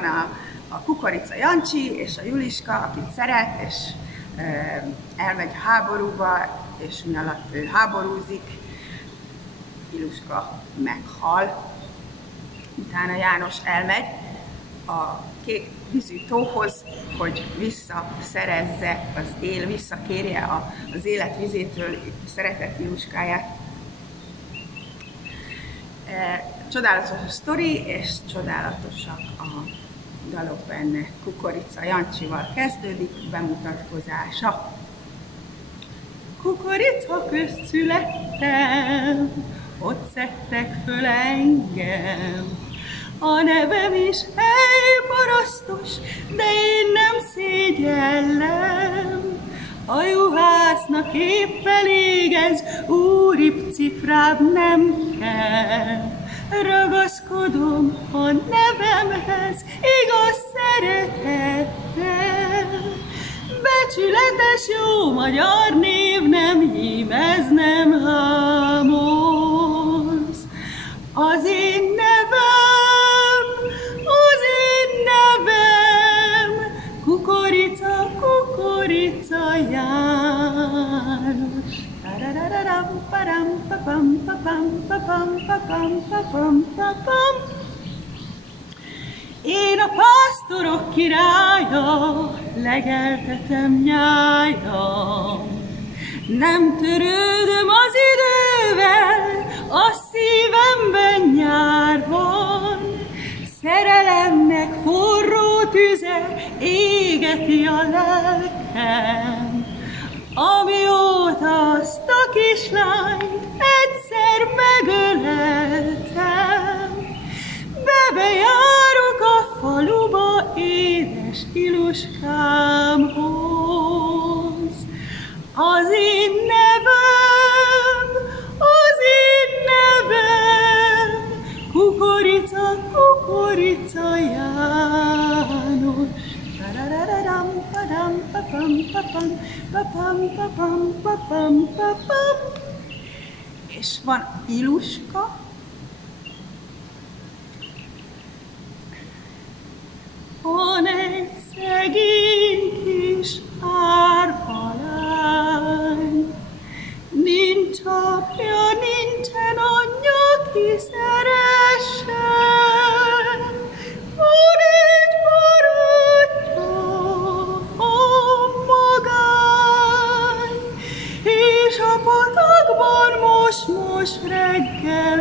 van a Kukorica Jancsi és a Juliska, akit szeret, és elmegy háborúba, és mi alatt ő háborúzik, Iluska meghal. Utána János elmegy a kék vízű tóhoz, hogy visszaszerezze visszakérje az élet vizétől szeretett Iluskáját. Csodálatos a sztori, és csodálatosak a dalok benne. Kukorica Jancsival kezdődik bemutatkozása. Kukorica közt születtem, ott szedtek föl engem. A nevem is helyparasztos, de én nem szégyellem. A juhásznak épp elég ez, úribb cifrább nem kell. Ragaszkodom a nevemhez, igaz szeretettel. Becsületes jó magyar név, nem hímez, nem hámoz. Az én nevem, Kukorica, Kukorica János. Én a pásztorok királya, legeltetem nyájam. Nem törődöm az idővel, a szívemben nyár van. Szerelemnek forró tüze égeti a lelkem. Amióta azt a kislányt egyszer megöleltem, bejárok a faluba édes Iluskámhoz. Az én nevem, Kukorica, Kukorica János. És van Iluska, van egy szegény kis árvalány, nincs apja, nincsen anyja, ki szeressen. Van egy barátja, a magány, és a patakban most reggel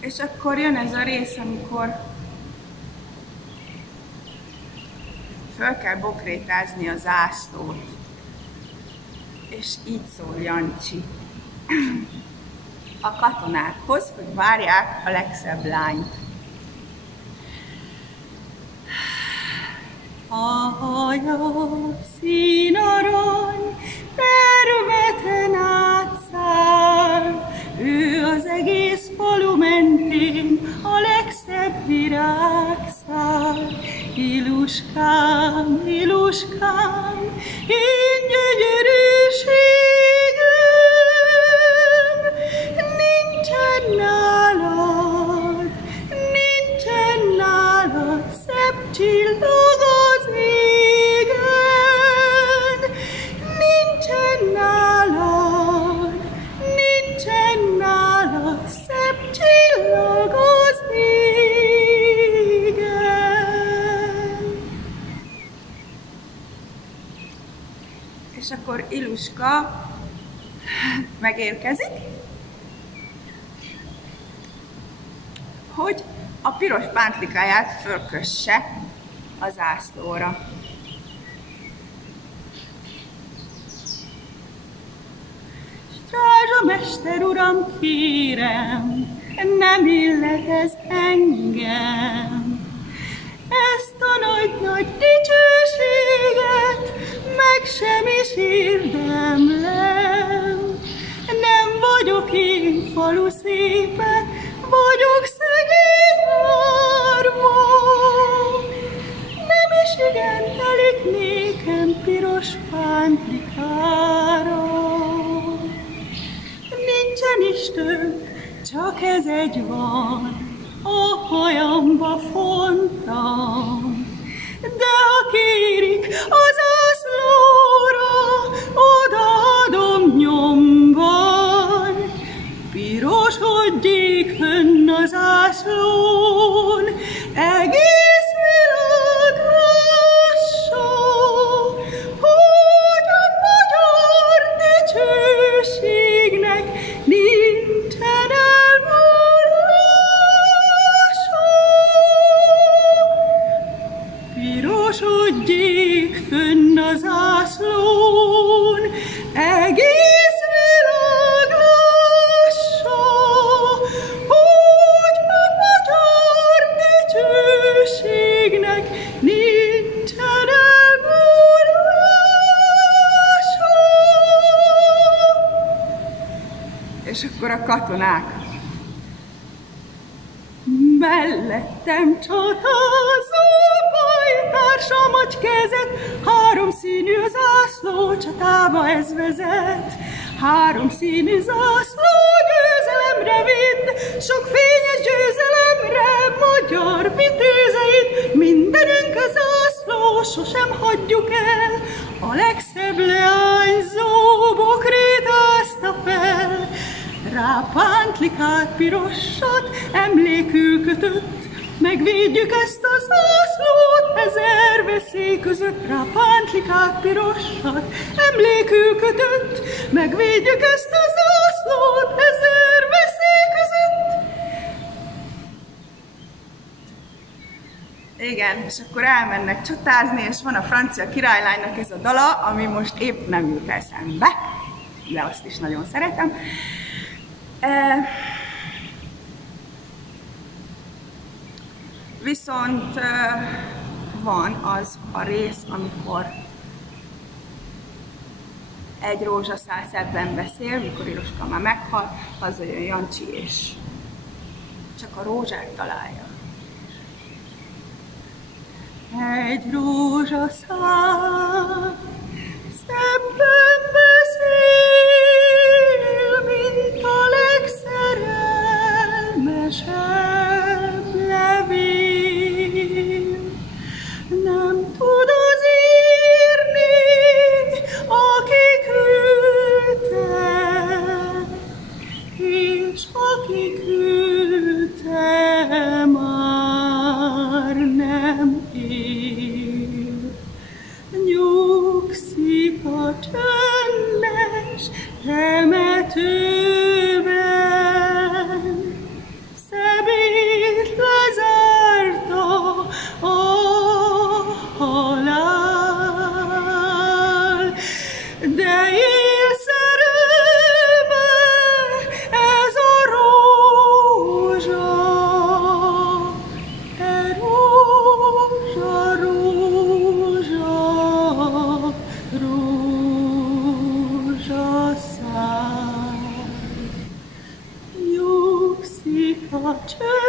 És akkor jön ez a rész, amikor föl kell bokrétázni a zászlót. És így szól Jancsi a katonákhoz, hogy várják a legszebb lányt. A haja színarany területen átszáll, ő az egész falu mentén a legszebb virágszál. Iluskám, Iluskám, én gyönyörűségem, nincsen nálad szebb csillag az égen, nincsen nálad szebb csillag az égen. És akkor Iluska megérkezik, hogy a piros pántlikáját fölkösse a zászlóra. Strázsamester uram, kérem, nem illet ez engem. Ezt a nagy-nagy dicsőséget meg sem is érdemlem. Nem vagyok én falu szépe, vagyok szegény árva. Nem is igen telik nékem piros pántlikára. Nincsen is több, csak ez egy van, a hajamba fontam. De ha kérik az zászlóra, odaadom nyomban. Pirosodjék fönn a zászlón, egész világ lássa, hogy a magyar dicsőségnek nincsen elmúlása. Pirosodjék fönn a zászlón, egész világ lássa, hogy a magyar dicsőségnek nincsen elmúlása. És akkor a katonák mellettem csatázó bajtársam adj kezet, háromszínű zászló csatába ez vezet. Háromszínű zászló győzelemre vidd, sok fényes győzelemre magyar vitézeit. Mindenünk a zászló, sosem hagyjuk el, a legszebb leányzó bokrétázta fel. Rá pántlikát pirosat emlékül kötött, megvédjük ezt a zászlót ezer veszély között. Rá pántlikát pirosat emlékül kötött, megvédjük ezt a zászlót ezer veszély között. Igen, és akkor elmennek csatázni, és van a francia királylánynak ez a dala, ami most épp nem jut eszembe, de azt is nagyon szeretem. Viszont van az a rész, amikor egy rózsaszál szebben beszél, mikor Iluska már meghal, azzal jön Jancsi, és csak a rózsát találja. Egy rózsaszál szebben beszél, mint a legszerelmesebb levél. Nem tud az írni, aki küldte, és aki küldte már nem él. Nyugszik a csend,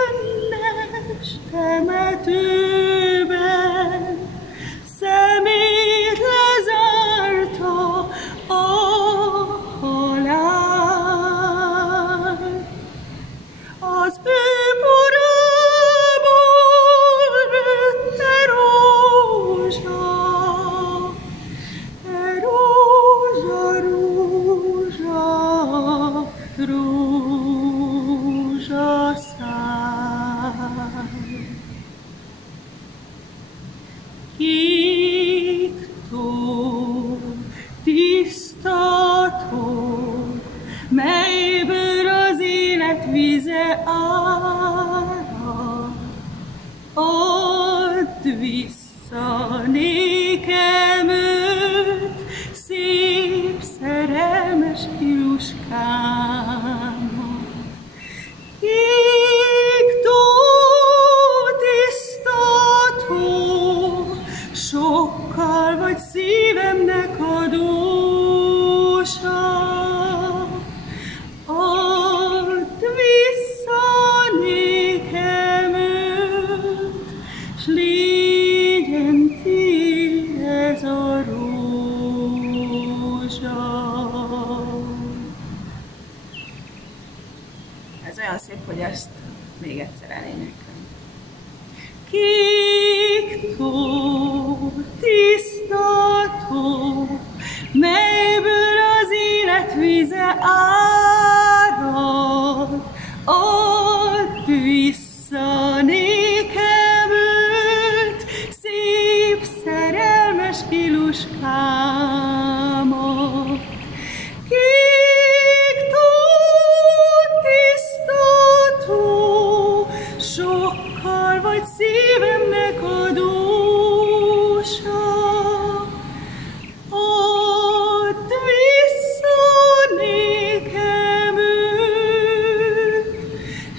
csöndes temetőben, szemét lezárta a halál. Az ő porából rötte rózsa, rózsaszál. Kék tó, tiszta tó, melyből az élet vize árad, add vissza nékem őt, szép szerelmes Iluskámat. Kék tó, tiszta tó, sokkal vagy szívemnek adósa. Add vissza nékem őt, s légyen tiéd ez a rózsa. Ez olyan szép, hogy ezt még egyszer elénekelem. Kék tó, tiszta tó, melyből az élet vize árad, add vissza nékem őt, szép szerelmes Iluskámat. Kék tó, tiszta tó, sokkal vagy szívemnek adósa. Add vissza nékem őt,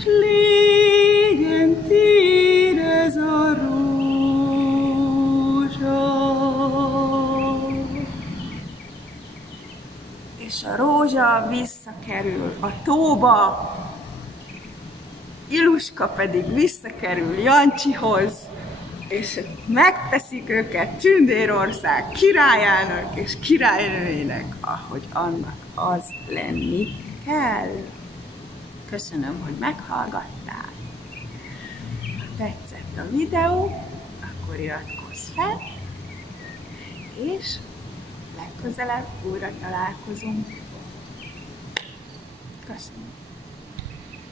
s légyen tiéd ez a rózsa. És a rózsa visszakerül a tóba, Iluska pedig visszakerül Jancsihoz, és megteszik őket Tündérország királyának és királynőjének, ahogy annak az lenni kell. Köszönöm, hogy meghallgattál. Ha tetszett a videó, akkor iratkozz fel, és legközelebb újra találkozunk. Köszönöm.